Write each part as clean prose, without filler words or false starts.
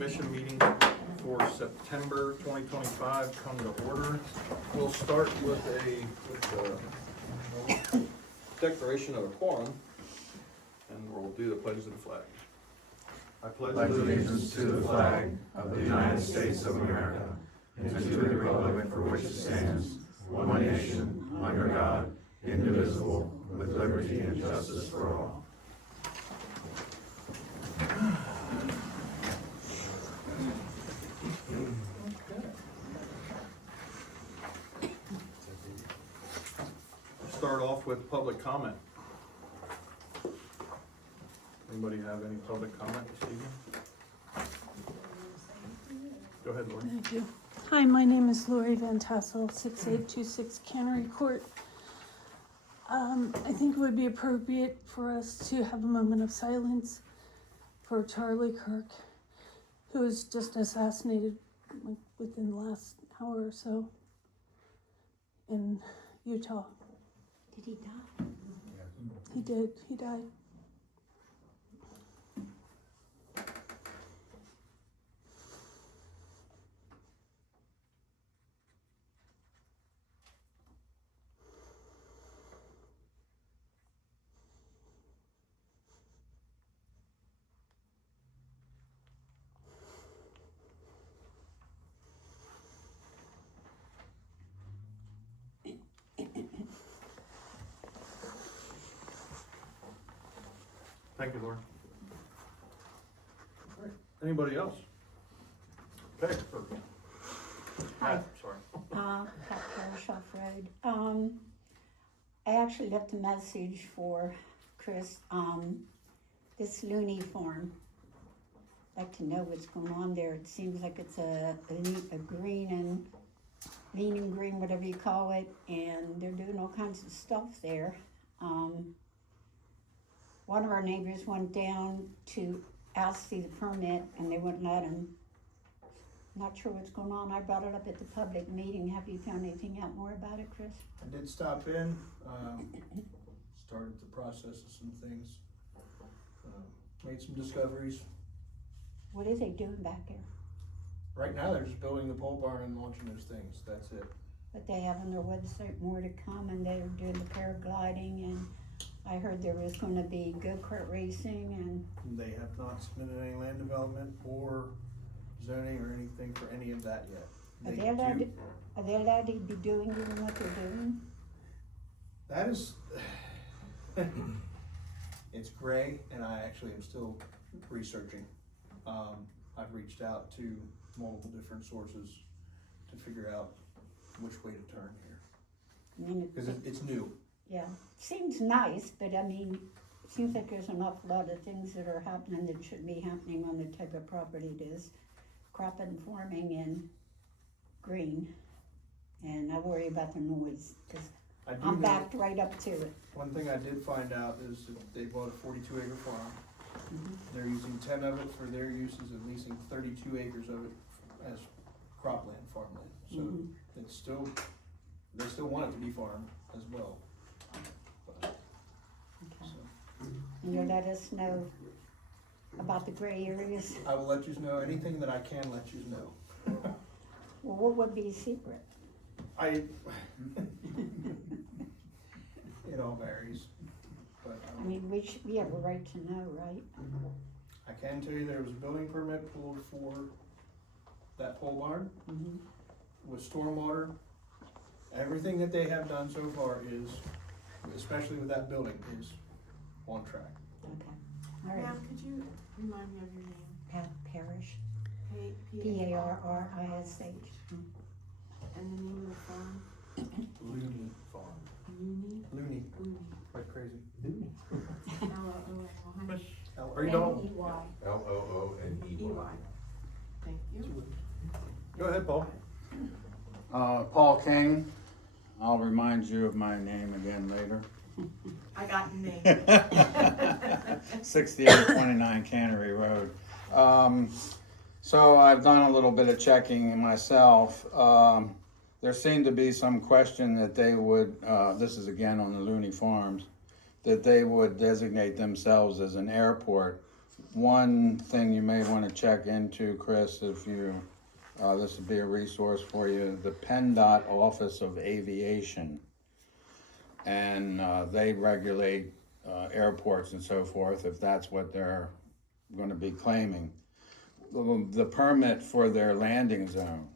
Commission meeting for September 2025 come to order. We'll start with a declaration of a quorum, and we'll do the pledges of the flag. I pledge allegiance to the flag of the United States of America and to the republic for which it stands, one nation, under God, indivisible, with liberty and justice for all. Start off with public comment. Anybody have any public comment this evening? Go ahead, Lori. Thank you. Hi, my name is Lori Van Tassel, 6826 Cannery Court. I think it would be appropriate for us to have a moment of silence for Charlie Kirk, who was just assassinated within the last hour or so in Utah. Did he die? He did. He died. Thank you, Lori. All right. Anybody else? Okay. Hi. Sorry. Pat Parish off road. I actually left a message for Chris, this Looney farm. I'd like to know what's going on there. It seems like it's a green and leaning green, whatever you call it, and they're doing all kinds of stuff there. One of our neighbors went down to ask to see the permit and they wouldn't let him. Not sure what's going on. I brought it up at the public meeting. Have you found anything out more about it, Chris? I did stop in, started the process of some things, made some discoveries. What are they doing back there? Right now, they're just building the pole barn and launching those things, that's it. But they have on their website more to come, and they're doing the paragliding, and I heard there was gonna be go-kart racing, and They have not submitted any land development or zoning or anything for any of that yet. are they allowed to be doing even what they're doing? That is, it's gray, and I actually am still researching. I've reached out to multiple different sources to figure out which way to turn here, I mean, because it's new. yeah, seems nice, but I mean, it seems like there's an awful lot of things that are happening that shouldn't be happening on the type of property it is. Crop and farming and green, and I worry about the noise, cause I do I'm know- backed right up to it. One thing I did find out is that they bought a 42-acre farm. Mhm. They're using 10 of it for their uses and leasing 32 acres of it as cropland, farmland. So Mhm. it's still, they still want it to be farmed as well. But, Okay. so, And you'll let us know about the gray areas? I will let you know anything that I can let you know. Well, what would be secret? It all varies, but I mean, we have a right to know, right? I can tell you there was a building permit pulled for that pole barn. Mhm. With stormwater, everything that they have done so far is, especially with that building, is on track. Okay, all right. Ma'am, could you remind me of your name? Pat Parish, P-A-R-R-I-S-H. P-A-R-R-I-S-H. And the name of the farm? Looney Farm. Looney? Looney, Looney. like crazy. L-O-O-N-Y. Are you done? N-E-Y. Looney. E-Y. Thank you. Go ahead, Paul. Paul King, I'll remind you of my name again later. I got your name. 6829 Cannery Road. So I've done a little bit of checking myself. There seemed to be some question that they would, this is again on the Looney Farms, that they would designate themselves as an airport one thing you may wanna check into, Chris, if you, this would be a resource for you, the PennDOT Office of Aviation. And, they regulate, airports and so forth, if that's what they're gonna be claiming. The permit for their landing zone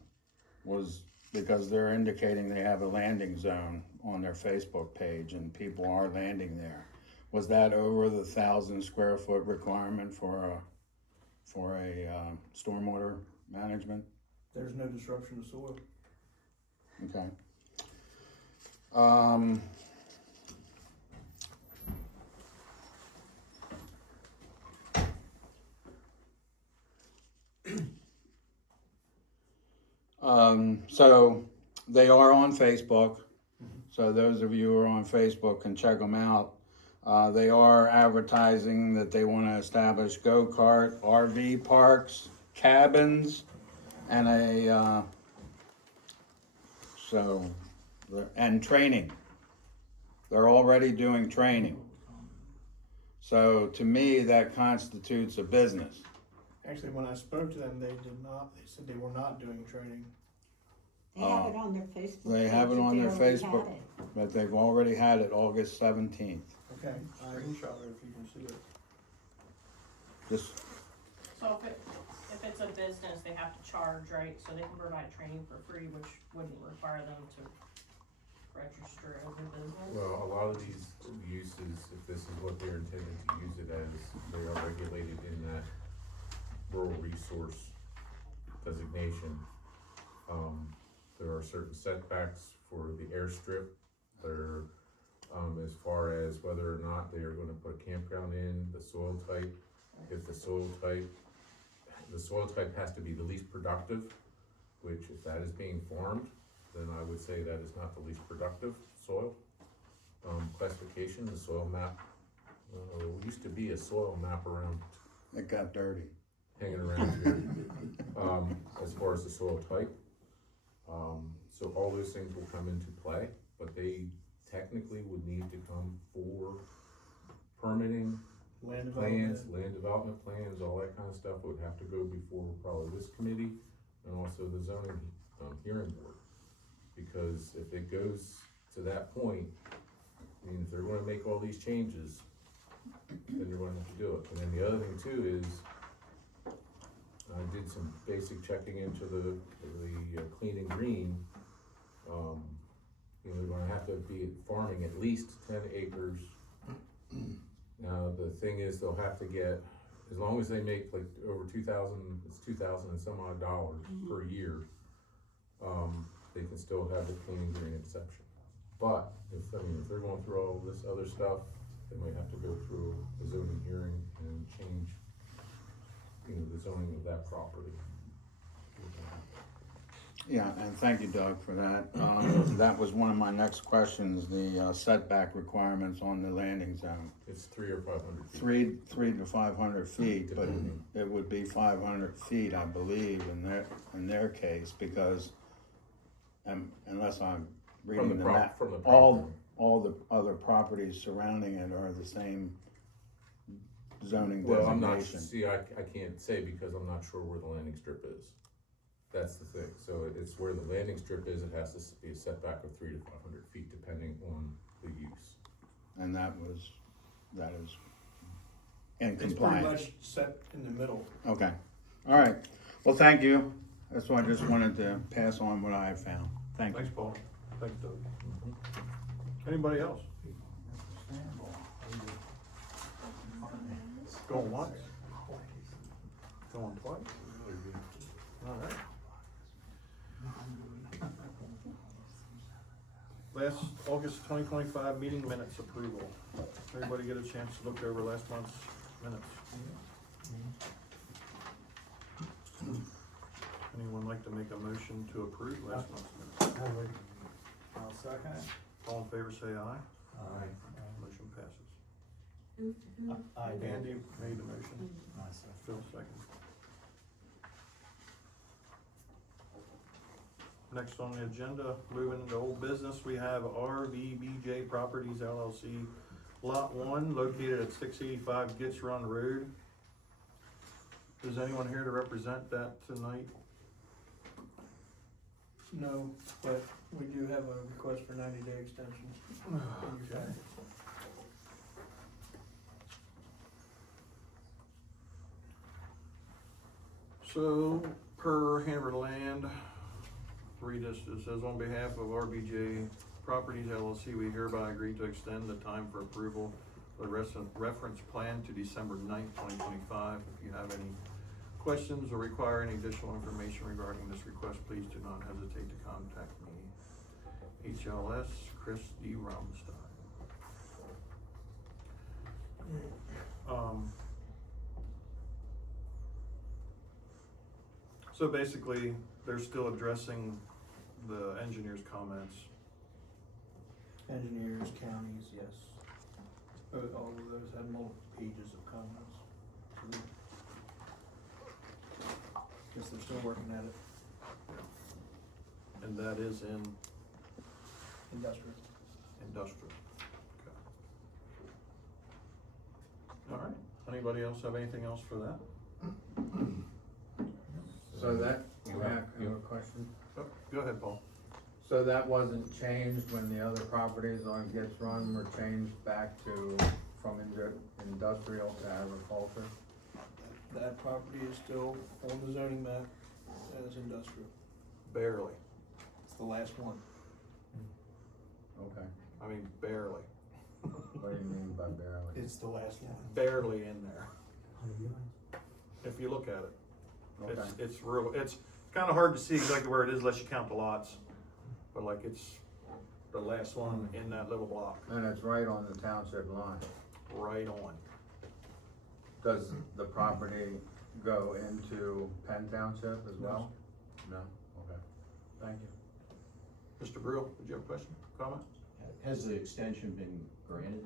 was because they're indicating they have a landing zone on their Facebook page and people are landing there. Was that over the 1,000 square foot requirement for a stormwater management? There's no disruption to soil. Okay. So they are on Facebook. So those of you who are on Facebook can check them out. They are advertising that they want to establish go-kart, RV parks, cabins, and and training. They're already doing training. So to me, that constitutes a business. Actually, when I spoke to them, they said they were not doing training. They have it on their Facebook. They have it page, on they their already had Facebook, it. but they've already had it August 17th. Okay, I screenshot it if you can see it. Just, So if it's a business, they have to charge, right, so they can provide training for free, which wouldn't require them to register as a business? Well, a lot of these uses, if this is what they're intending to use it as, they are regulated in that rural resource designation. There are certain setbacks for the airstrip. There, as far as whether or not they are gonna put a campground in, the soil type. If the soil type has to be the least productive, which if that is being farmed, then I would say that is not the least productive soil. Classification, the soil map, there used to be a soil map around, it got dirty. hanging around here, as far as the soil type. So all those things will come into play, but they technically would need to come for permitting, Land plans, development. land development plans, all that kind of stuff would have to go before probably this committee and also the zoning, hearing board. Because if it goes to that point, I mean, if they're gonna make all these changes, then you're gonna have to do it. And then the other thing too is, I did some basic checking into the clean and green. You know, they're gonna have to be farming at least 10 acres. Now, the thing is, they'll have to get, as long as they make like over 2,000, it's 2,000 and some odd dollars per year, they can still have the clean and green exception. But if they're going through all this other stuff, they might have to go through a zoning hearing and change, you know, the zoning of that property. Yeah, and thank you, Doug, for that. That was one of my next questions, the setback requirements on the landing zone. It's 300 or 500 feet. Three to 500 feet, but Depending. it would be 500 feet, I believe, in their case, because, unless I'm reading the map, From the all property. the other properties surrounding it are the same zoning Well, I'm not, designation. see, I can't say because I'm not sure where the landing strip is. That's the thing, so it's where the landing strip is, it has to be a setback of 300 to 500 feet depending on the use. And that is in It's pretty compliance. much set in the middle. Okay, all right. Well, thank you. That's why I just wanted to pass on what I have found. Thank you. Thanks, Paul. Thanks, Doug. Anybody else? Going once? Going twice? All right. Last August 2025 meeting minutes approval. Everybody get a chance to look over last month's minutes? Anyone like to make a motion to approve last month's minutes? I'll second it. All in favor, say aye. Aye. Motion passes. Who? Andy made the motion. Phil second. Next on the agenda, moving into old business, we have RVBJ Properties LLC, Lot 1, located at 685 Gitz Run Road. Is anyone here to represent that tonight? No, but we do have a request for 90-day extension. in your packet. So, per Hanover Land, read this, it says, on behalf of RBJ Properties LLC, we hereby agree to extend the time for approval of the reference plan to December 9th, 2025. If you have any questions or require any additional information regarding this request, please do not hesitate to contact me. HLS Chris D. Raumstein. So basically, they're still addressing the engineer's comments. Engineers, counties, yes. All of those had multiple pages of comments. So guess they're still working at it. And that is in Industrial. industrial. Okay. All right, anybody else have anything else for that? So that, you have a question? Oh, go ahead, Paul. So that wasn't changed when the other properties on Gets Run were changed back to, from industrial to agriculture? That property is still on the zoning map as industrial. Barely. It's the last one. Okay, I mean, barely. what do you mean by barely? It's the last one. Barely in there. If you look at it. Okay, It's real, it's kinda hard to see exactly where it is unless you count the lots. But like it's the last one in that little block, and it's right on the township line. right on. Does the property go into Penn Township as well? No? Okay, thank you. Mr. Brill, did you have a question, comment? Has the extension been granted?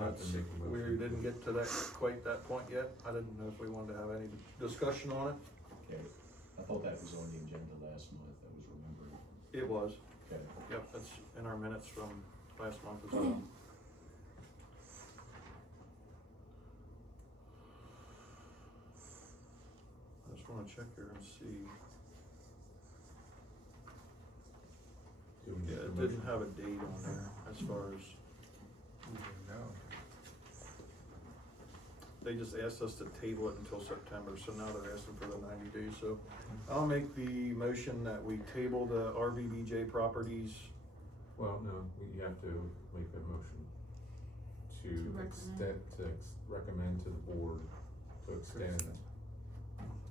Let's see, we didn't get to that, quite that point yet. I didn't know if we wanted to have any discussion on it. Okay, I thought that was on the agenda last month, I was remembering. It was, Okay, yep, that's in our minutes from last month as well. I just wanna check here and see. Yeah, it didn't have a date on there as far as, they just asked us to table it until September, so now they're asking for the 90 days, so I'll make the motion that we table the RVBJ properties. Well, no, you have to make that motion to recommend to the board to extend,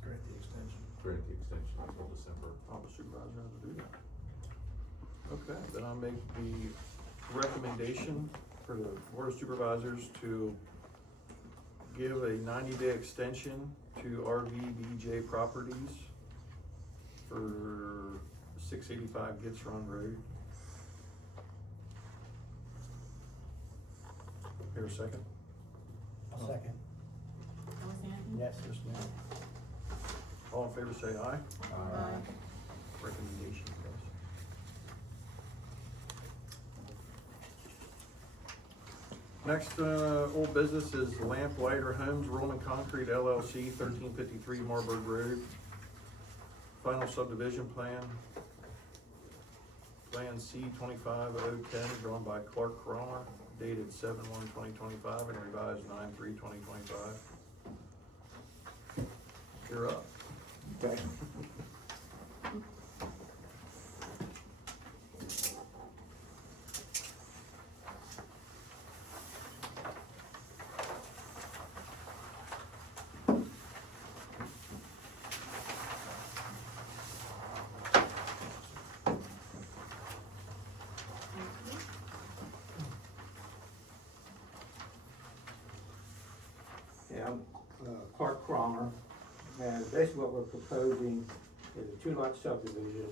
Grant the extension. grant the extension until December. I'll have a supervisor have to do that. Okay, then I'll make the recommendation for the board of supervisors to give a 90-day extension to RVBJ properties for 685 Gets Run Road. Here a second? Second. Alexander? Yes, yes, ma'am. All in favor say aye. Aye. Recommendation goes. Next, old business is Lamplighter Homes Rolling Concrete LLC, 1353 Marburg Road. Final subdivision plan. Plan C 25010, drawn by Clark Cromer, dated 7/1/2025 and revised 9/3/2025. You're up. Okay. Yeah, I'm Clark Cromer, and basically what we're proposing is a two-lot subdivision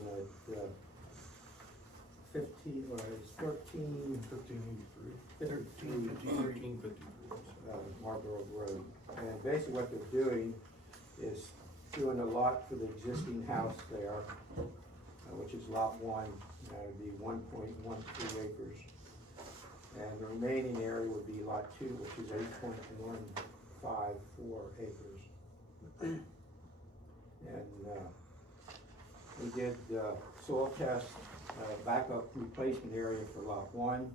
at 1353 Marlborough Road. And basically what they're doing is doing a lot for the existing house there, which is lot 1, would be 1.12 acres. And the remaining area would be lot 2, which is 8.154 acres. And, we did, soil test, backup replacement area for lot one,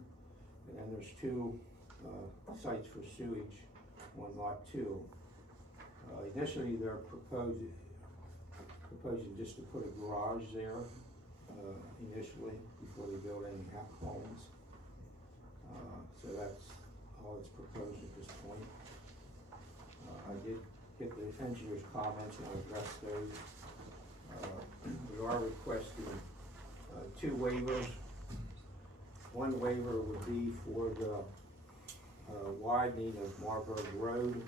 and then there's two, sites for sewage on lot two. Initially, they're proposing just to put a garage there, initially, before they build any homes. So that's all that's proposed at this point. I did get the engineer's comments and I addressed those. We are requesting, two waivers. One waiver would be for the, widening of Marburg Road.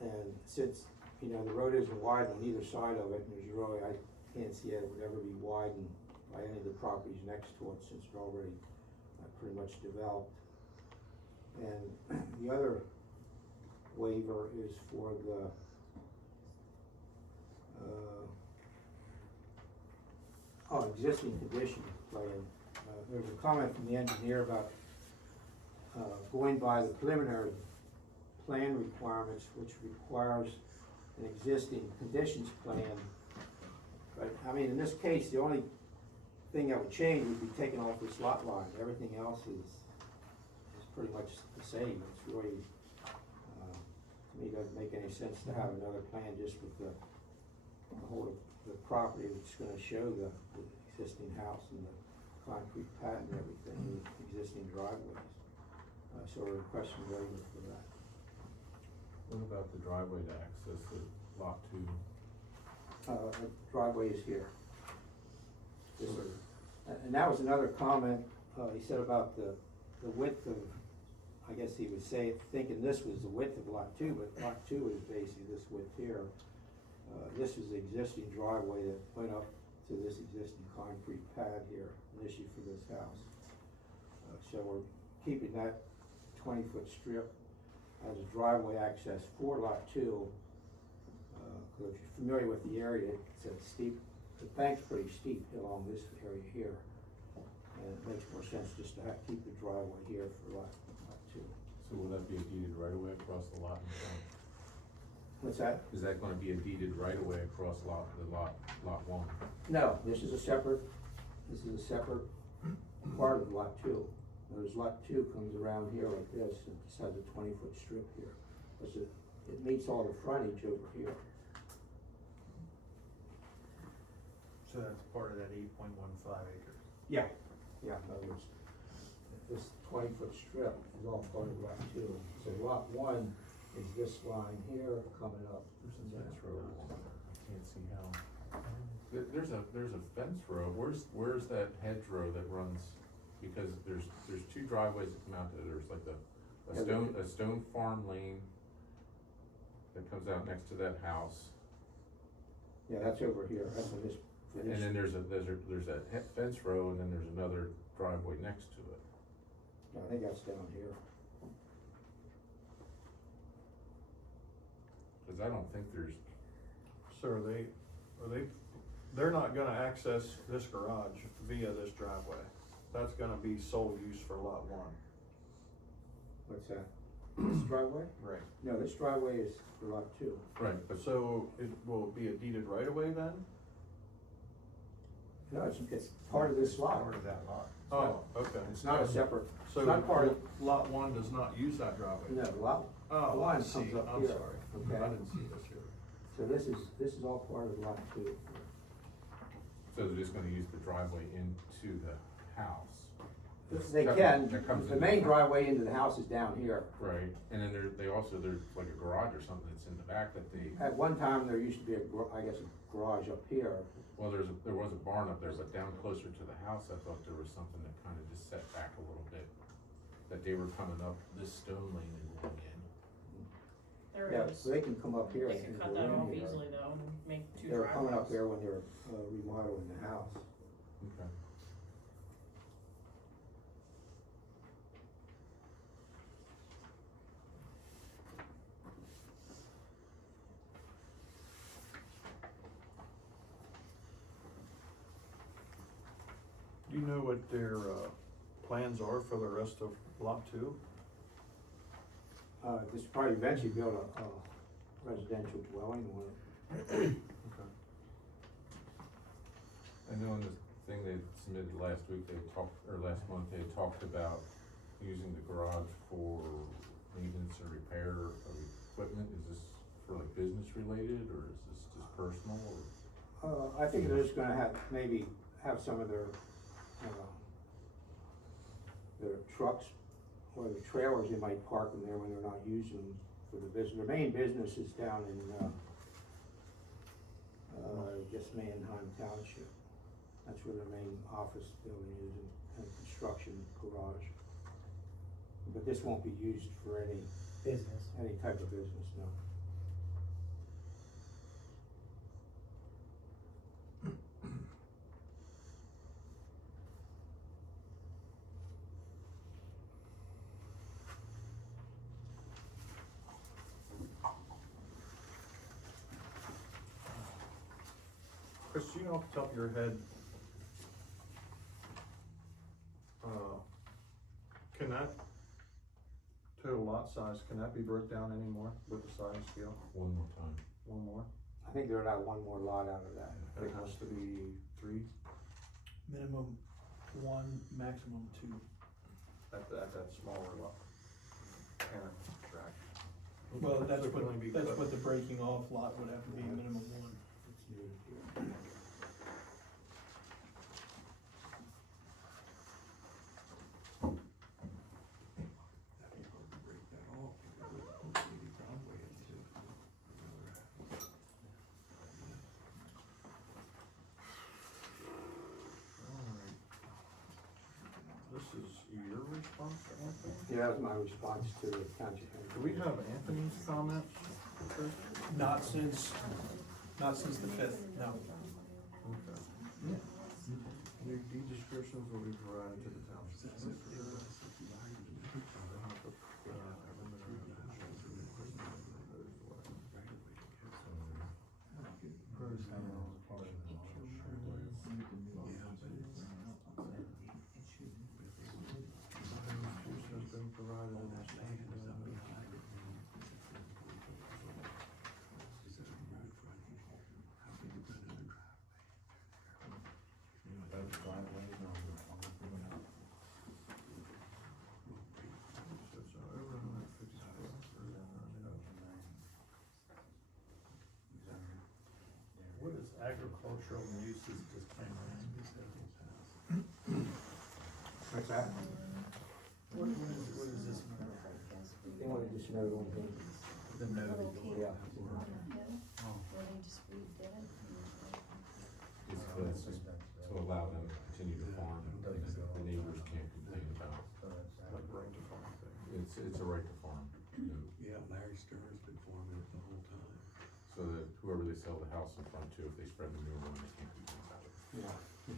And since, you know, the road isn't wide on either side of it, and there's really, I can't see it would ever be widened by any of the properties next to it, since they're already pretty much developed. And the other waiver is for the, existing condition plan. There's a comment from the engineer about, going by the preliminary plan requirements, which requires an existing conditions plan. But, I mean, in this case, the only thing that would change would be taken off this lot line. Everything else is pretty much the same. It's really, to me, doesn't make any sense to have another plan just with the whole of the property that's gonna show the existing house and the concrete pad and everything, and the existing driveways. So we're requesting waiver for that. What about the driveway to access the lot two? The driveway is here. And that was another comment, he said about the width of, I guess he was thinking this was the width of lot two, but lot two is basically this width here. This is the existing driveway that went up to this existing concrete pad here, an issue for this house. So we're keeping that 20-foot strip as a driveway access for lot two. Cause if you're familiar with the area, it's a steep, the bank's pretty steep along this area here. And it makes more sense just to keep the driveway here for lot two. So will that be a deeded right of way across the lot in front? What's that? Is that gonna be a deeded right of way across lot one? No, this is a separate part of lot two. Whereas lot two comes around here like this, and just has a 20-foot strip here. It meets all the frontage over here. So that's part of that 8.15 acres. Yeah. Yeah, in other words, this 20-foot strip is all part of lot two. So lot one is this line here coming up. There's a fence row. I can't see how. There's a fence row. Where's that hedgerow that runs? Because there's two driveways that come out to, there's like a stone farm lane that comes out next to that house. Yeah, that's over here. That's in this. And then there's a fence row, and then there's another driveway next to it. I think that's down here. Cause I don't think there's, So they're not gonna access this garage via this driveway. That's gonna be sole use for lot one. What's that? This driveway? Right. No, this driveway is for lot two. right, but So it will be a deeded right of way then? No, it's part of this lot. Part of that lot. Oh, okay. It's not a separate, So it's not part of, lot one does not use that driveway? no, lot Oh, one I comes see. up I'm here. sorry. Okay. I didn't see this here. So this is all part of lot two. so they're just gonna use the driveway into the house. They can, That comes the in main driveway into the house is down here. Right, and then there's like a garage or something that's in the back that they, At one time, there used to be a garage up here. well, there was a barn up there, but down closer to the house, I thought there was something that kinda just set back a little bit. That they were coming up this stone lane and going in. There Yeah, is. so they can come up here. They and could cut go that in off here. easily though, and make two They were coming up driveways. there when they were remodeling the house. Okay. Do you know what their, plans are for the rest of lot two? This probably eventually build a residential dwelling on it. Okay. I know in the thing they submitted last week, last month, they talked about using the garage for maintenance and repair of equipment. Is this for like business related, or is this just personal, or? I think they're just gonna maybe have some of their trucks or the trailers, they might park them there when they're not using them for the business. Their main business is down in, I guess Manheim Township. That's where their main office building is, and construction garage. But this won't be used for any type of business, no. Chris, do you know off the top of your head, can that total lot size, can that be broke down anymore with the size scale? One more time. One more? I think they're allowed one more lot out of that. And it has to be 3 Minimum 1, maximum 2. at that smaller lot. Parent tract. Well, that's So it can only be cut. what the breaking off lot would have to be, minimum 1. It's new here. Alright. This is your response to Anthony? Yeah, that was my response to the township. Do we have Anthony's comments, Chris? Not since the 5th, no. Okay. New deed descriptions will be provided to the township. Has been provided in this. What is agricultural uses disclaimer? What's that? What is this? They wanted to just know one thing. The note. Yeah. It's to allow them to continue to farm, the neighbors can't complain about. Like right to farm thing. It's a right to farm, you know, Yeah, Larry Stern's been farming it the whole time. so that whoever they sell the house in front to, if they spread the new one, they can't do anything about it. Yeah.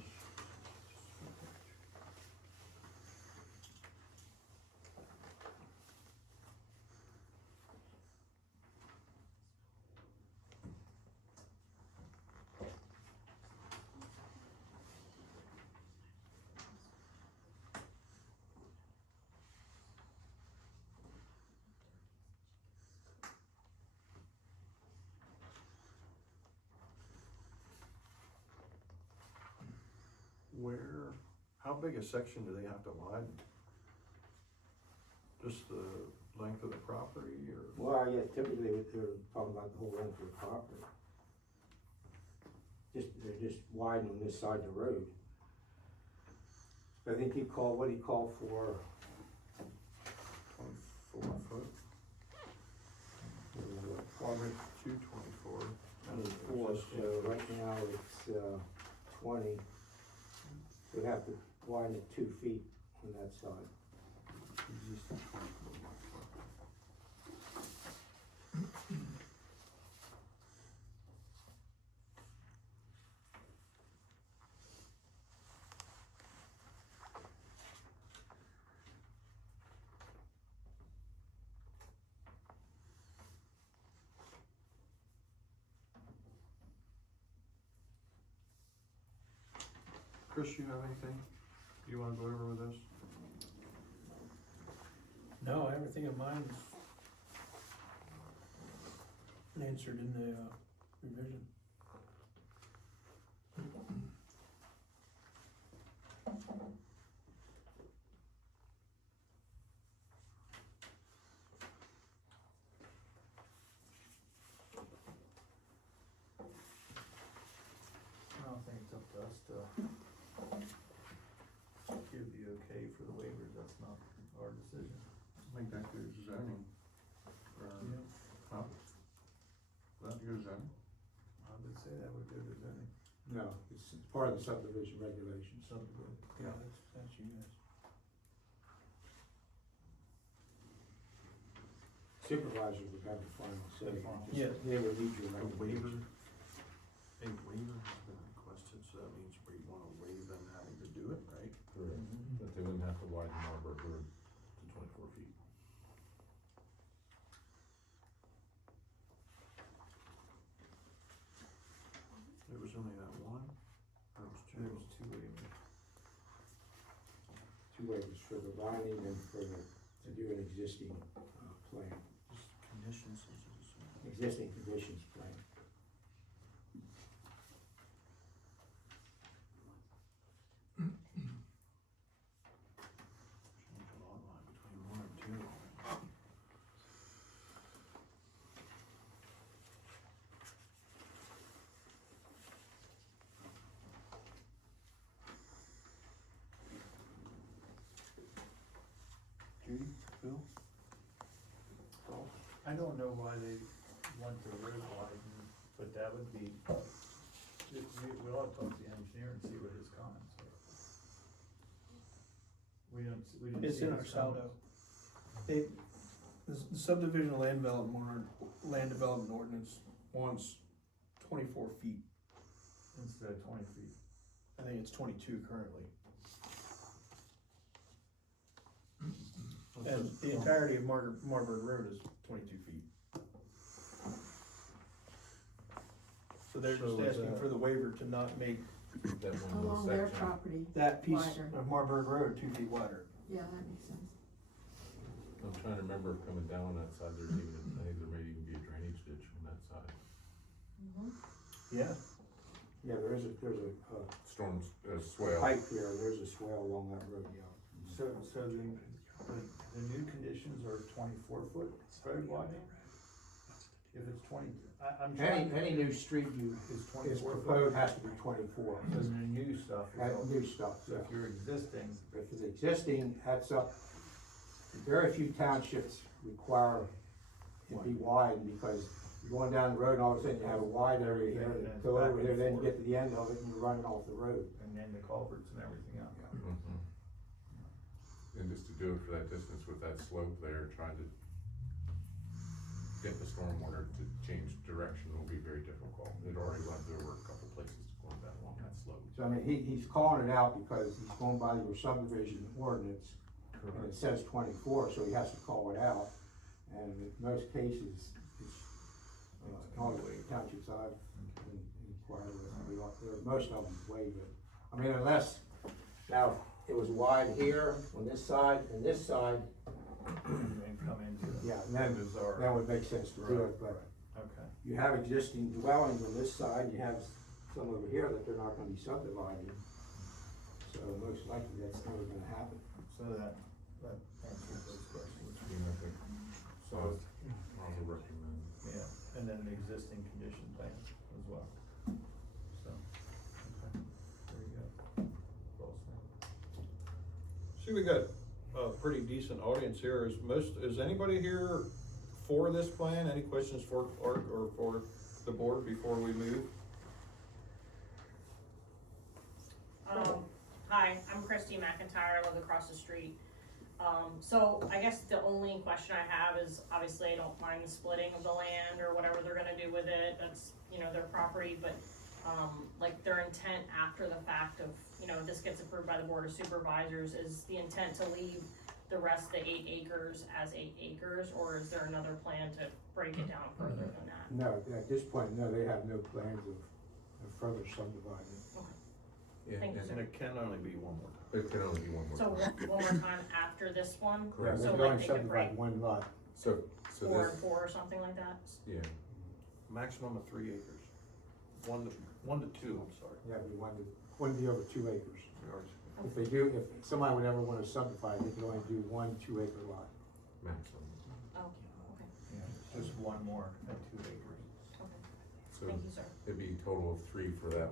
How big a section do they have to widen? Just the length of the property, or? Well, yeah, typically they're talking about the whole length of the property. They're just widen on this side of the road. I think what he called for, 24 foot? Farmers 224. 24, so right now it's 20. We'd have to widen it 2 feet on that side. Existing 24. Chris, you have anything you wanna go over with us? No, everything of mine answered in the, revision. I don't think it's up to us to give the okay for the waivers, that's not our decision. I think that goes zoning. Huh? That goes zoning. I would say that would go to zoning. No, it's part of the subdivision regulations. Subdivision. Yeah, that's you guys. Supervisors would have the final say. The final. Just- Yeah. They would need your A waiver, recommendation. a waiver has been requested, so that means we wanna waive them having to do it, right? Correct, Mhm. but they wouldn't have to widen Marlboro Road to 24 feet. There was only that one, or it was two? There was two waivers. Two waivers for the binding and for the, to do an existing, plan, Just conditions, existing conditions plan. change a lot line between one and two. Judy, Phil? Thoughts? I don't know why they want the road widened, but that would be, we ought to talk to the engineer and see what his comments are. We didn't It's see in his our saldo. comments. The subdivision land development ordinance wants 24 feet. Instead of 20 feet. I think it's 22 currently. And the entirety of Marburg Road is 22 feet. So they're just So is asking that- for the waiver to not make That one little Along their section. property, that piece Wider. of Marburg Road 2 feet wider. yeah, that makes sense. I'm trying to remember if coming down on that side, there's even, I think there may even be a drainage ditch on that side. Yeah. Yeah, there's a Storm, swale. pipe here, there's a swale along that road, yeah. So the new conditions are 24-foot road widening? If it's 20, I'm trying. Any new street you, Is is 24 proposed foot? has to be 24. So the new stuff is That all, new stuff, so yeah. if you're existing, If it's existing, that's up, very few townships require it be wide, because you're going down the road and all of a sudden you have a wide area here, And and it's go back over and there, then you forth. get to the end of it and you're running off the road. and then the culverts and everything else. Mhm. And just to do it for that distance with that slope there, trying to get the stormwater to change direction will be very difficult. It already runs over a couple places going down along that slope. So I mean, he's calling it out because he's going by your subdivision ordinance, and it says 24, so he has to call it out. And in most cases, it's, all the townships I've inquired with, most of them waive it. I mean, unless, now, it was wide here on this side and this side, And come into it. yeah, and then, Those are- that would make sense to do it, but Okay. you have existing dwellings on this side, you have some over here that they're not gonna be subdivided. So most likely that's never gonna happen. So that answers those questions. So, I would recommend. Yeah, and then an existing condition plan as well. So, okay, there you go. Well said. See, we got a pretty decent audience here. Is anybody here for this plan? Any questions for Art or for the board before we move? Hi, I'm Christy McIntyre, I live across the street. So I guess the only question I have is, obviously I don't mind the splitting of the land or whatever they're gonna do with it, that's, their property, but, like their intent after the fact of, this gets approved by the Board of Supervisors, is the intent to leave the rest of the 8 acres as 8 acres, or is there another plan to break it down further than that? No, at this point, no, they have no plans of further subdividing. Yeah, Thank you, and sir. And it can only be one more time. it can only be one more. So time. one more time after this one? Yeah, So they can like only they could subdivide break one lot. So 4 this, and 4 or something like that? yeah, maximum of 3 acres. 1 to 2, I'm sorry. Yeah, it'd be wouldn't be over 2 acres. If they do, if somebody would ever wanna subdivide, they could only do 1 2-acre lot. maximum. Oh, okay, Yeah, just one more at 2 acres. okay. So Thank you, sir. it'd be a total of 3 for that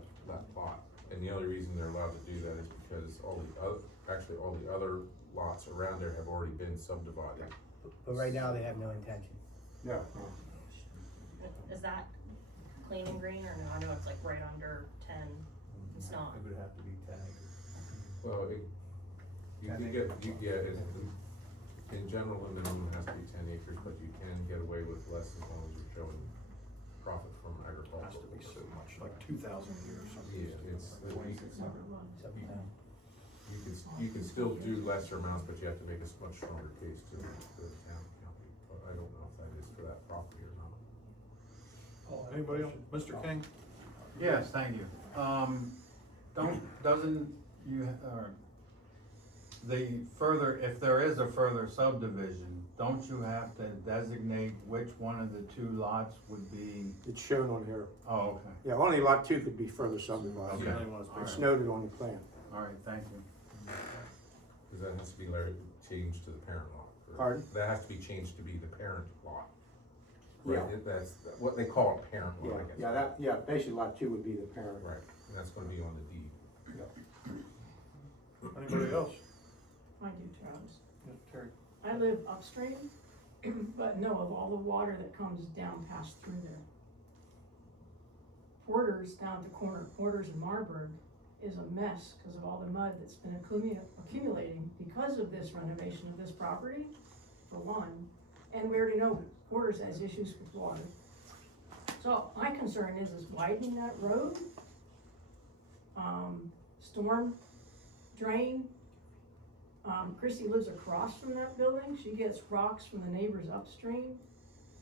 lot. And the only reason they're allowed to do that is because all the other lots around there have already been subdivided. But right now, they have no intention. Yeah. Is that clean and green or no? I know it's like right under 10. It's not. It would have to be 10 acres. Well, you can get, in general, the minimum has to be 10 acres, but you can get away with less as long as you're showing profit from Has agriculture. to be so much, like 2,000 a year or something. Yeah, it's, $7,000. you can still do lesser amounts, but you have to make a much stronger case to the town county. But I don't know if that is for that property or not. Anybody else? Mr. King? Yes, thank you. Doesn't you, if there is a further subdivision, don't you have to designate which one of the 2 lots would be? It's shown on here. Oh, okay. Yeah, only lot 2 could be further subdivided. Okay. It's noted on the plan. All right, thank you. Cause that has to be changed to the parent lot. Pardon? That has to be changed to be the parent lot. Yeah. Right, that's what they call a parent lot, I guess. Basically lot 2 would be the parent. Right, and that's gonna be on the deed. Anybody else? I do, Travis. Yes, Terry? I live upstream, but know of all the water that comes down past through there. Porter's down at the corner of Porter's and Marburg is a mess because of all the mud that's been accumulating because of this renovation of this property, for one. And we already know Porter's has issues with water. So my concern is widening that road, storm drain. Christy lives across from that building. She gets rocks from the neighbors upstream.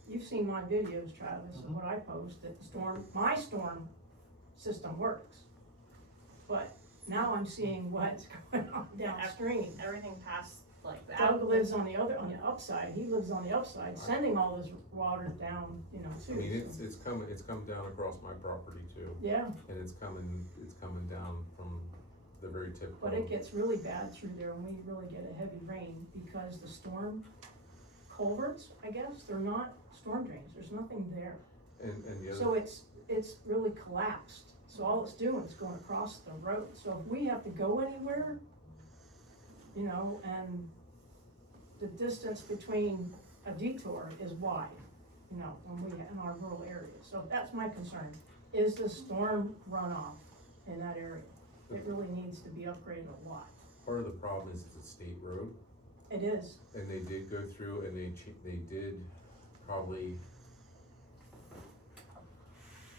You've seen my videos, Travis, of what I post, that my storm system works. But now I'm seeing what's going on downstream. Everything past like the Doug lives on the upside. He lives on the upside, sending all this water down, I too. mean, it's come down across my property too, Yeah, and it's coming down from the very tip. but it gets really bad through there when we really get a heavy rain because the storm culverts, I guess, they're not storm drains. There's nothing there. And the other. So it's really collapsed. So all it's doing is going across the road. So if we have to go anywhere, and the distance between a detour is wide, when we, in our rural areas. So that's my concern, is the storm runoff in that area. It really needs to be upgraded a lot. Part of the problem is it's a state road, It is. and they did go through and they did probably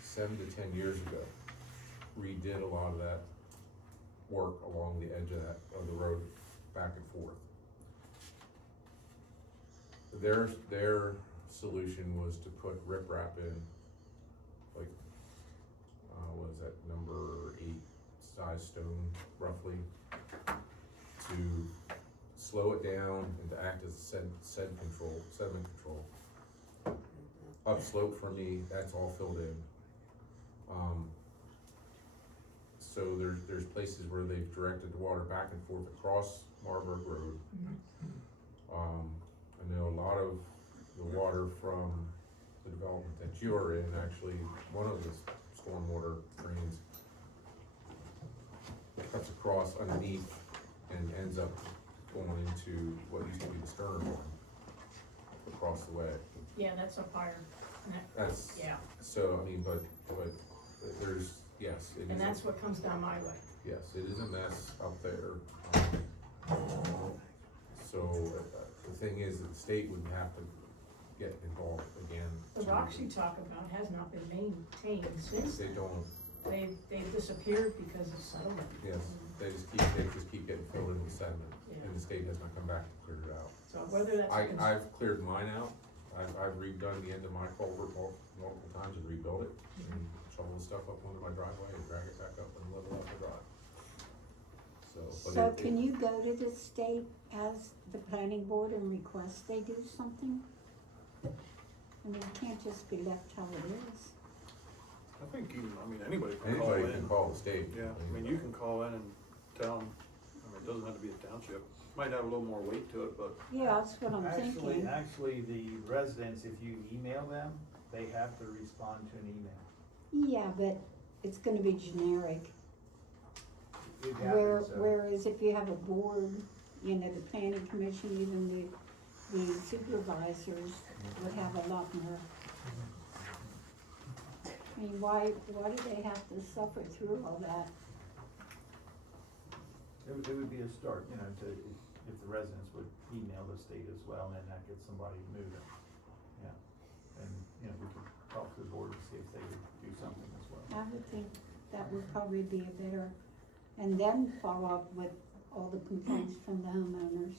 7 to 10 years ago, redid a lot of that work along the edge of the road back and forth. Their solution was to put riprap in, like, what is that, number 8 size stone roughly, to slow it down and to act as sediment control. Upslope for me, that's all filled in. So there's places where they've directed the water back and forth across Marburg Road. I know a lot of the water from the development that you are in, actually, one of the stormwater drains cuts across underneath and ends up going into what used to be the Sterner one, across the way. Yeah, that's up higher. That's, Yeah, so, I mean, but there's, yes, it is. and that's what comes down my way. Yes, it is a mess out there. So, the thing is, that the state would have to get involved again. The rocks you talk about has not been maintained since. They don't, They've disappeared because of settlement. yes, they just keep getting filled in with sediment, and the state has not come back to clear it out. So whether that's. I've cleared mine out, I've redone the end of my culvert multiple times and rebuilt it, and shovel the stuff up onto my driveway and drag it back up and level up the drive. So can you go to the state as the planning board and request they do something? I mean, it can't just be left how it is. I think even, I mean, anybody can call Anybody in. can call the state. Yeah, I mean, you can call in and tell them, I mean, it doesn't have to be a township. Might have a little more weight to it, but Yeah, that's what I'm thinking. Actually, the residents, if you email them, they have to respond to an email. Yeah, but it's gonna be generic. It happens, so. Whereas if you have a board, you know, the planning commission, even the supervisors would have a lot more. I mean, why do they have to suffer through all that? It would be a start, you know, if the residents would email the state as well, and then that gets somebody moving. Yeah, and, you know, we could talk to the board and see if they would do something as well. I would think that would probably be a better, and then follow up with all the complaints from the homeowners.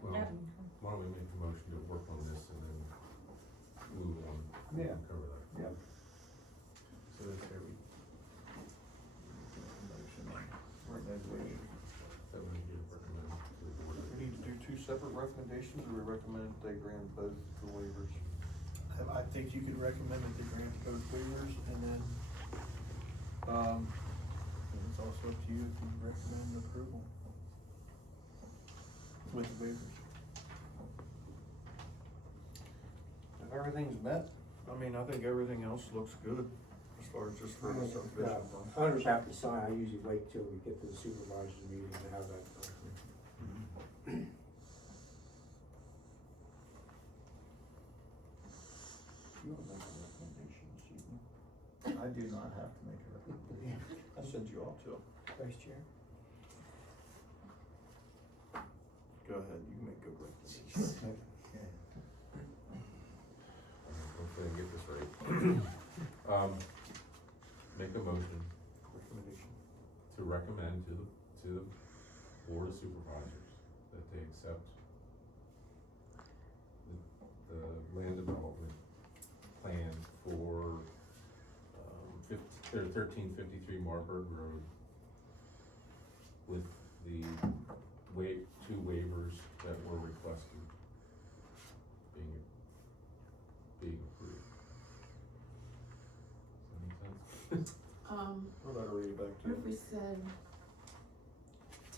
Well, why don't we make a motion to work on this and then move on? Yeah. Cover that. Yeah. So that's where we. Motion, resolution. That we need to recommend to the board. we need to do two separate recommendations, or we recommend that they grant both the waivers? I think you could recommend that they grant both waivers, and then, it's also up to you if you recommend approval with the waivers. If everything's met, I mean, I think everything else looks good as far as just for the subdivision. Owners have to sign, I usually wait till we get to the supervisor's meeting to have that done. You wanna make a recommendation, Stephen? I do not have to make a recommendation. I said you ought to. Vice Chair? Go ahead, you can make good recommendations. Hopefully I get this right. Make a motion Recommendation. to recommend to the board of supervisors that they accept the land development plan for, 1353 Marburg Road with the two waivers that were requested being approved. Does that make sense? What about read it back to What if you? we said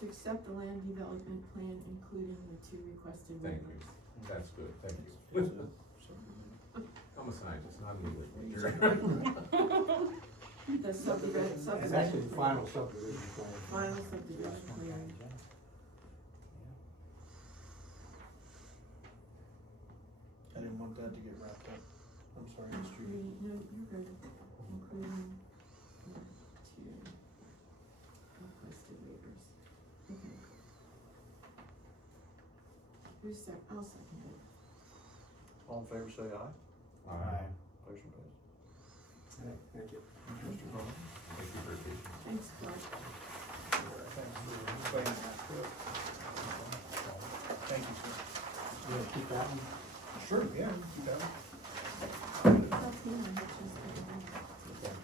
to accept the land development plan, including the two requested Thank waivers? you, that's good, thank you. I'm a scientist, not an English major. The subdivision, And that's the final subdivision plan. final subdivision plan. I didn't want that to get wrapped up. I'm sorry, Mr. No, you're good, including the two requested waivers. Okay. I'll second it. All in favor, say aye. Aye. Motion passed. Thank you. Mr. Cronin? Thank you for your patience. Thanks, Clark. Thanks for explaining that. Thank you, sir. You wanna keep that one? Sure, yeah, keep that. That's me, I'm just gonna-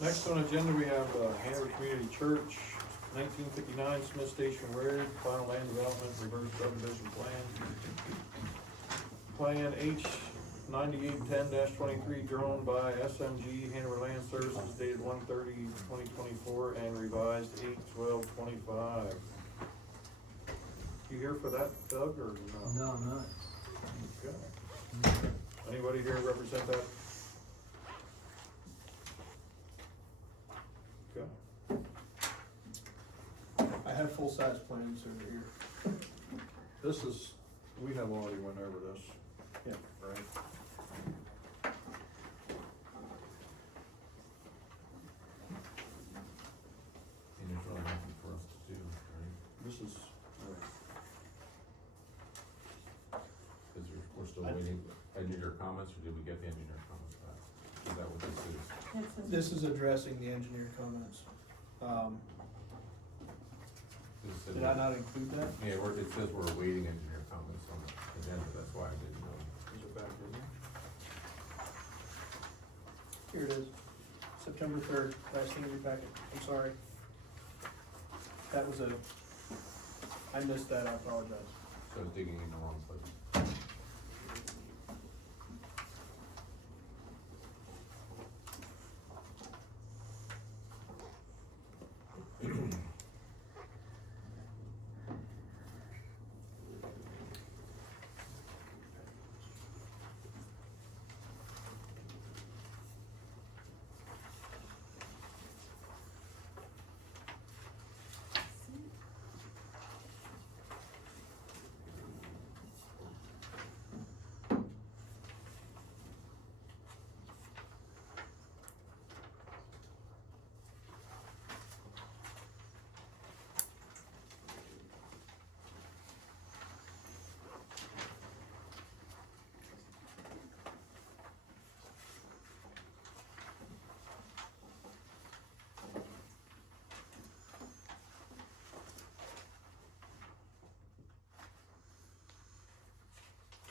Next on the agenda, we have Hanover Community Church, 1959 Smith Station Road, final land development, reverse subdivision plan. Plan H 9810-23 drawn by SMG Hanover Land Services dated 1/30/2024 and revised 8/12/25. You here for that, Doug, or no? No, I'm not. Okay. Anybody here represent that? Okay. I have full-size plans over here. This is, we have already went over this. Yeah. Right? And there's really nothing for us to do, right? This is, Cause we're still waiting, engineer comments, or did we get the engineer comments back? Is that what this is? That says- This is addressing the engineer comments. Does it say Did I not include that? Yeah, it says we're awaiting engineer comments on the agenda, that's why I didn't know. is it back in there? Here it is. September 3rd, last thing in your packet, I'm sorry. That was I missed that, I apologize. So I was digging in the wrong place.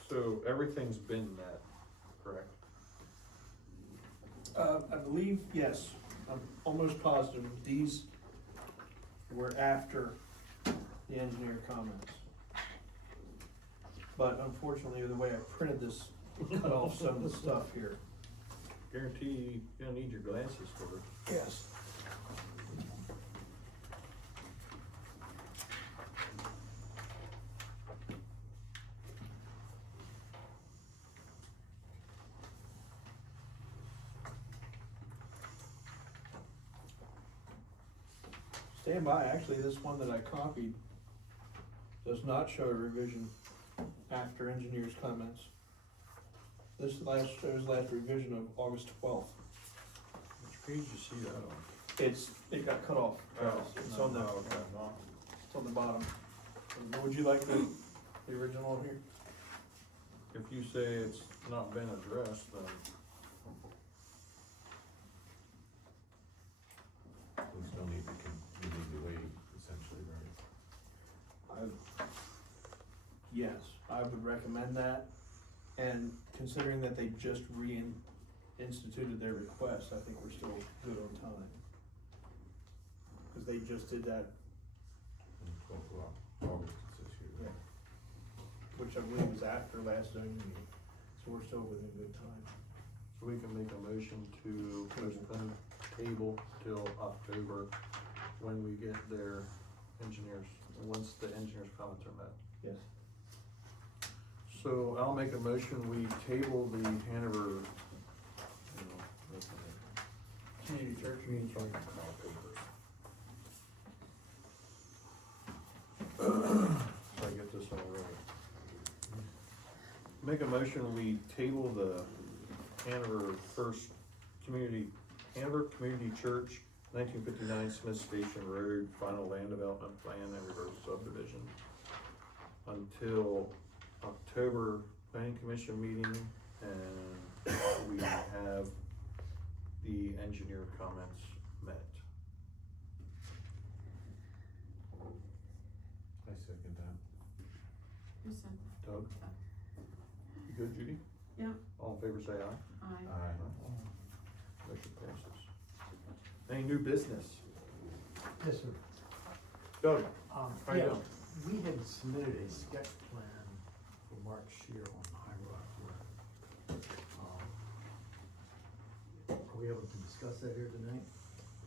So everything's been met, correct? I believe, yes, I'm almost positive, these were after the engineer comments. But unfortunately, the way I printed this cut off some of the stuff here. Guarantee you don't need your glasses for it. Yes. Stand by, actually, this one that I copied does not show a revision after engineer's comments. This shows last revision of August 12th. Which page you see that on? It got cut off. It's on the, it's on the bottom. Would you like the original here? If you say it's not been addressed, then We still need to, we need to wait, essentially, right? Yes, I would recommend that, and considering that they just reinstituted their request, I think we're still good on time. Cause they just did that, On the 12th of August, it says here. which I believe was after last zoning meeting, so we're still within good time. so we can make a motion to postpone table till October when we get their engineers, once the engineers' comments are met. Yes. So I'll make a motion, we table the Hanover. Community church. So I get this all right. Make a motion, we table the Hanover Community Church, 1959 Smith Station Road, final land development plan and reverse subdivision until October planning commission meeting, and we have the engineer comments met. I second that. Who said Doug? You good, Judy? Yeah. All in favor, say aye. that? Aye. Motion passes. Any new business? Yes, sir. Doug, how you Yeah, doing? we had submitted a sketch plan for Mark Shear on High Rock Road. Are we able to discuss that here tonight?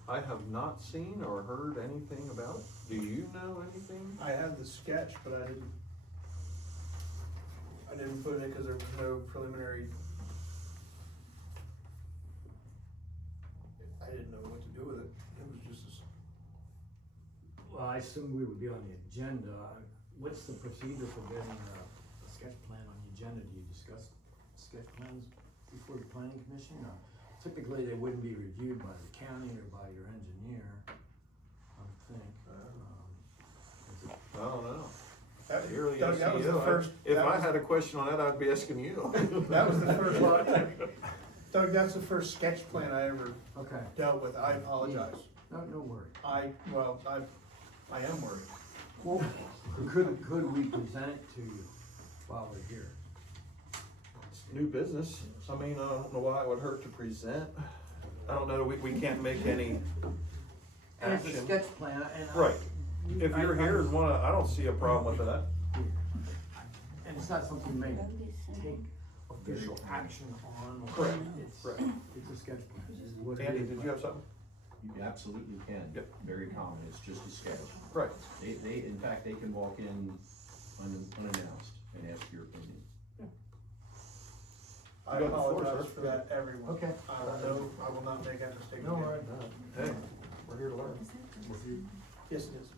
I have not seen or heard anything about it. Do you know anything? I had the sketch, but I didn't put it in because there was no preliminary. I didn't know what to do with it. It was just Well, I assume we would be on the agenda. What's the procedure for getting a sketch plan on the agenda? Do you discuss sketch plans before the planning commission? Or typically, they wouldn't be reviewed by the county or by your engineer, I would think. I don't know. That, You're the Doug, that was the CEO. first. If that I was- had a question on that, I'd be asking you. That was the first one. Doug, that's the first sketch plan I ever Okay. dealt with. I apologize. No worry. I am worried. Well, could we present it to you while we're here? New business. I mean, I don't know why it would hurt to present. I don't know, we can't make any And it's a action. sketch plan, and. Right. If you're here and wanna, I don't see a problem with that. And it's not something you may take official action on. or Correct. It's, Correct. it's a sketch plan. It's what it Andy, is, did but- you have something? You absolutely can. Yep. Very common, it's just a sketch. Right. They, in fact, they can walk in unannounced and ask your opinion. I You got the floor, apologize sir. for that, everyone. Okay. I will know, I will not make that mistake No, again. all right. Hey, we're here to learn. Yes, it is.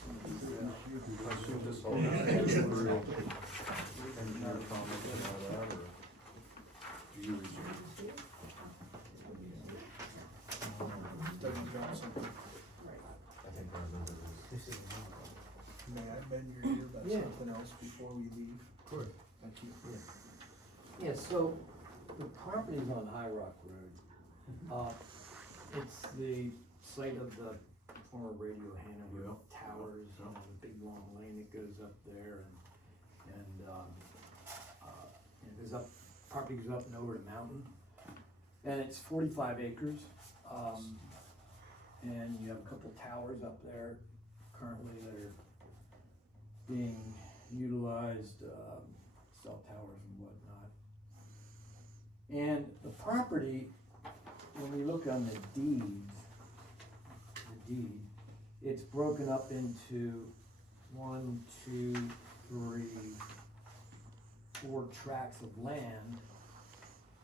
I assume this all has to go through engineer comments and all that, or do you resume? Doug's got something. I think I remember this. May I bend your ear about Yeah. something else before we leave? Of course. Thank you. Yeah, so the property's on High Rock Road. It's the site of the former Radio Hanover towers, the big long lane that goes up there and it goes up, property goes up and over the mountain. And it's 45 acres, and you have a couple towers up there currently that are being utilized, cell towers and whatnot. And the property, when we look on the deed, it's broken up into 1, 2, 3, 4 tracts of land.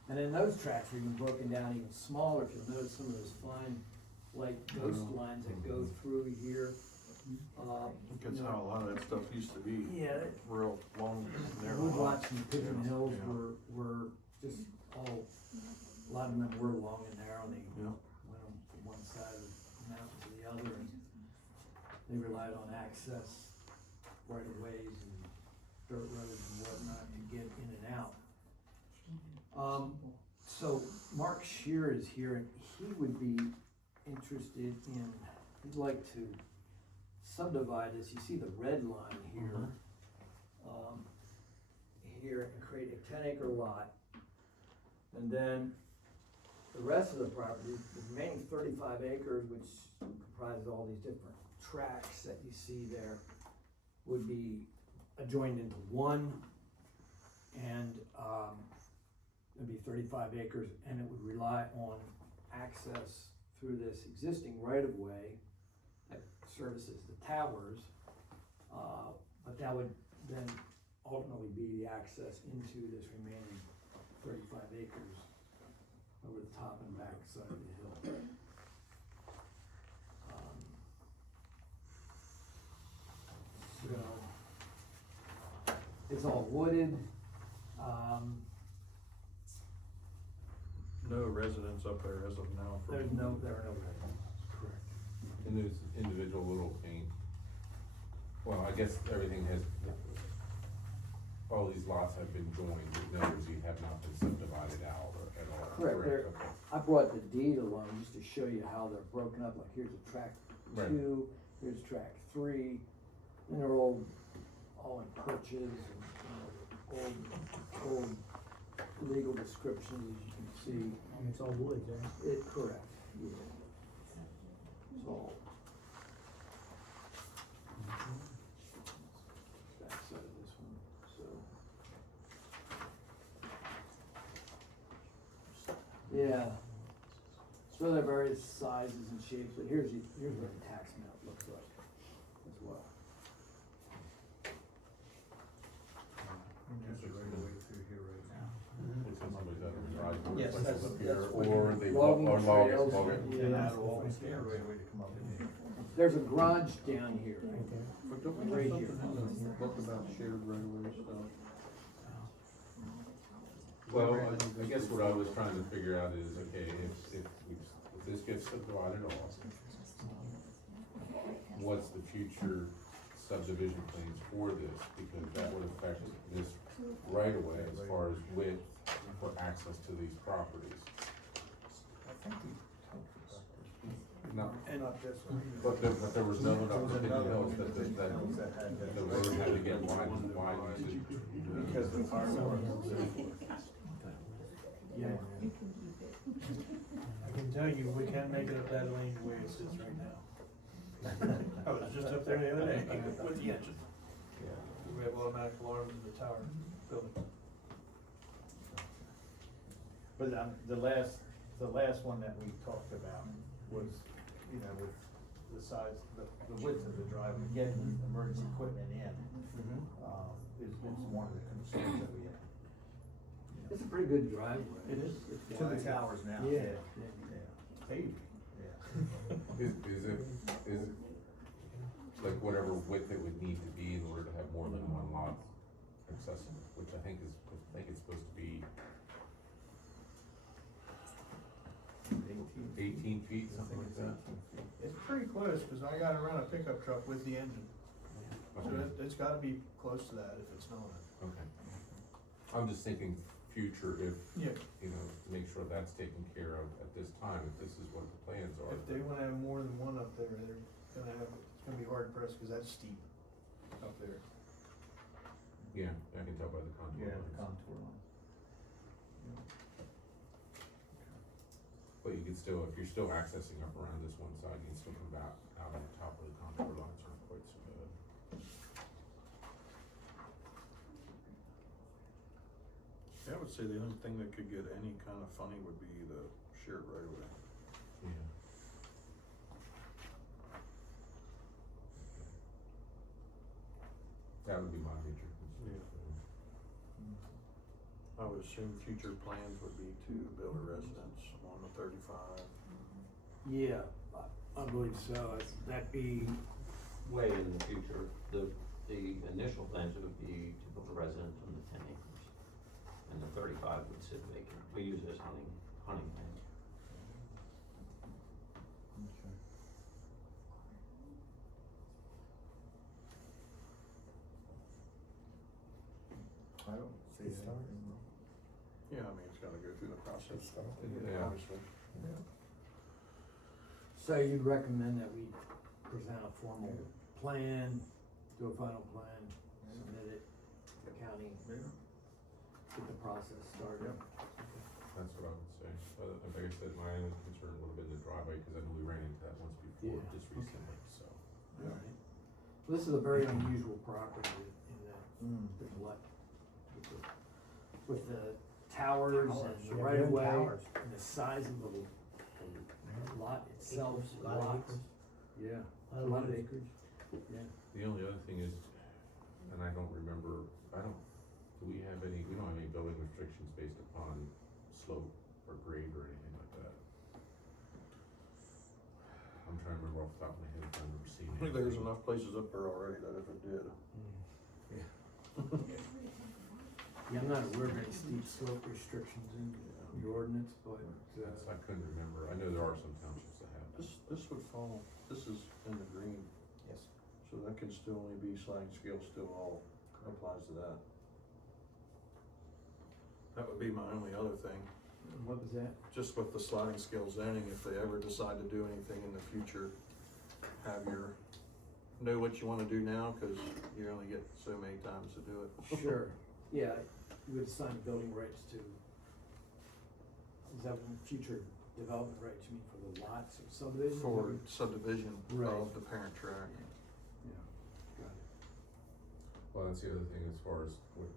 And then those tracts are even broken down even smaller, if you'll notice some of those fine, like ghost lines that go through here. That's how a lot of that stuff used to be. Yeah, Real long, narrow. woodlots and pigeon Yeah. hills Yeah. were just all, a lot of them were long and narrow, and they Yeah. went on from one side of the mountain to the other, and they relied on access right of ways and dirt roads and whatnot to get in and out. So Mark Shear is here, and he would be interested in, he'd like to subdivide this, you see the red line here. Here, and create a 10-acre lot. And then the rest of the property, the remaining 35 acres, which comprises all these different tracts that you see there, would be adjoined into one. And it'd be 35 acres, and it would rely on access through this existing right-of-way that services the towers. But that would then ultimately be the access into this remaining 35 acres over the top and back side of the hill. So it's all wooded. No residents up there as of now. There are no residents, correct. And there's individual little paint. Well, I guess everything has, all these lots have been joined, in other words, you have not been subdivided out or at all. Correct, there, Okay. I brought the deed along just to show you how they're broken up, like here's a tract Right. 2, here's tract 3, and they're all in perches and, old legal descriptions, as you can see. It's all wood, yeah. Correct, yeah. It's all. Backside of this one, so. Yeah. So they're various sizes and shapes, but here's what the tax map looks like as well. There's a right of way through here right now. Looks like somebody's out of the driveway, Yes, like that's- up here, that's what or you- they, Logging or trails. logging. Yeah. That'll always be a right of way to come up in here. There's a garage down here. But don't we Right have here. something in the book about shared right-of-way stuff? Well, I guess what I was trying to figure out is, okay, if this gets subdivided off, what's the future subdivision plans for this? Because that would affect this right away as far as width for access to these properties. I think we talked about this. No, And not this one. but there was no one There up was in the another hills one that, in the hills that had the road had to get widened to. Because the fire department. Yeah. I can tell you, we can make it a bed lane the way it sits right now. I was just up there the other day with the engine. We have automatic alarms in the tower building. But, the last one that we talked about was, you know, with the size, the width of the driveway, getting emergency equipment in, is one of the concerns that we have. It's a pretty good driveway. It is. To the towers now. Yeah. Hey. Yeah. Is it like whatever width it would need to be in order to have more than one lot accessible, which I think it's supposed to be 18 feet, something like that. It's pretty close, cause I gotta run a pickup truck with the engine. So it's gotta be close to that if it's not. Okay. I'm just thinking future if, Yeah. you know, to make sure that's taken care of at this time, if this is what the plans are. If they wanna have more than one up there, they're gonna have, it's gonna be hard pressed, cause that's steep up there. Yeah, I can tell by the contour Yeah, the lines. contour line. But you can still, if you're still accessing up around this one side, you can still come back out on the top of the contour lines aren't quite so bad. Yeah, I would say the only thing that could get any kind of funny would be the shared right of way. Yeah. That would be my major concern. I would assume future plans would be to build a residence on the 35. Yeah, I believe so. That'd be, Way in the future, the initial plans would be to build a residence on the 10 acres. And the 35 would sit vacant. We use it as hunting land. I don't see anything. Yeah, I mean, it's gotta go through the process. Yeah. Obviously. so you'd recommend that we present a formal plan, do a final plan, submit it to the county, get the process started? That's what I would say. Like I said, my only concern would have been the driveway, cause I know we ran into that once before, Yeah, just recently, so. Alright. This is a very unusual property in that there's a lot with the towers and the right of way and the size of the lot itself. Lots. Yeah, a lot of acreage, yeah. The only other thing is, and I don't remember, do we don't have any building restrictions based upon slope or grade or anything like that? I'm trying to remember off the top of my head if I've ever seen I think anything. there's enough places up there already that if it did. Yeah, I'm not aware of any steep slope restrictions in the ordinance, but, I couldn't remember. I know there are some townships that have that. This would fall, this is in the green, Yes. so that can still only be sliding scale still all applies to that. That would be my only other thing, what was that? just with the sliding scale zoning, if they ever decide to do anything in the future, know what you wanna do now, cause you only get so many times to do it. Sure, yeah, you would assign building rights to, is that future development rights, you mean for the lots or subdivision? For subdivision Right. of the parent tract. Yeah, got it. Well, that's the other thing as far as is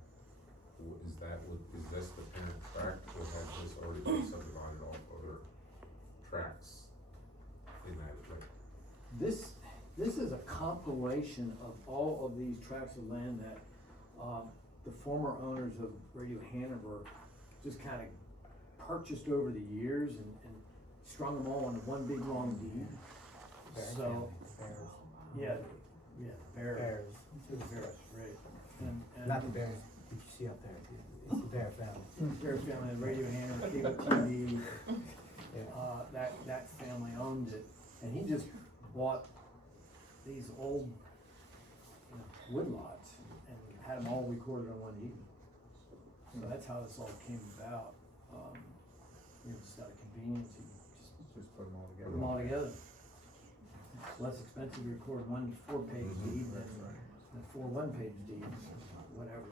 this the parent tract or has this already been subdivided off other tracts in that, like, This is a compilation of all of these tracts of land that, the former owners of Radio Hanover just kinda purchased over the years and strung them all into one big long deed. So, yeah, Bears. Bears, right. And Not the Bears, did you see up there, it's the Bear family. Bear family, Radio Hanover, cable TV, that family owned it, and he just bought these old, woodlots and had them all recorded on one deed. So that's how this all came about, just out of convenience, he just Just put them all put together. them all together. It's less expensive to record one 4-page deed than 4 1-page deeds, whatever.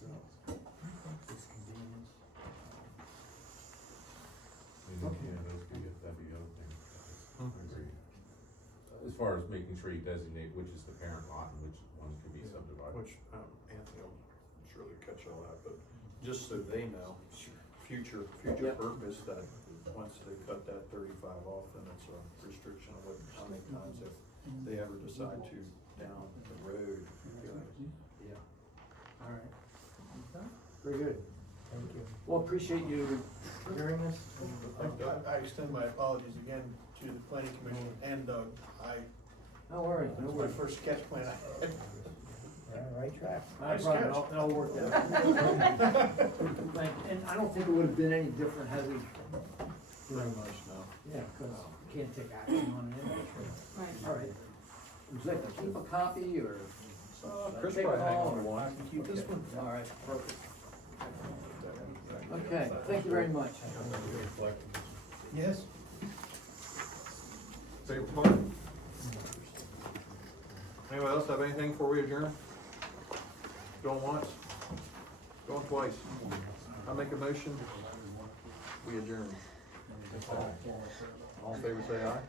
So, it's convenience. Yeah, that'd be the other thing. Agreed. As far as making sure you designate which is the parent lot and which ones can be subdivided. Which, Anthony will surely catch all that, but just so they know, future Yep. purpose, that once they cut that 35 off, then it's a restriction on how many times if they ever decide to down the road. Yeah. All right. Very good. Thank you. Well, appreciate you hearing us. I extend my apologies again to the planning commission and Doug. No worries, no That's my worries. first sketch plan I had. Right track. Not a problem, it all worked out. And I don't think it would have been any different had we, Pretty much, no. yeah, because you can't take action on it. Right. All right. Would you like to keep a copy or? Chris take probably hang all, on to or- one. Keep this one. All right, perfect. Okay, thank you very much. Yes. Favorite part? Anyone else have anything before we adjourn? Going once? Going twice? I make a motion, we adjourn. All in favor, say aye.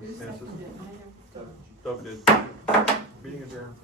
Who Passes. seconded it? I have to- Doug did. Meeting adjourned.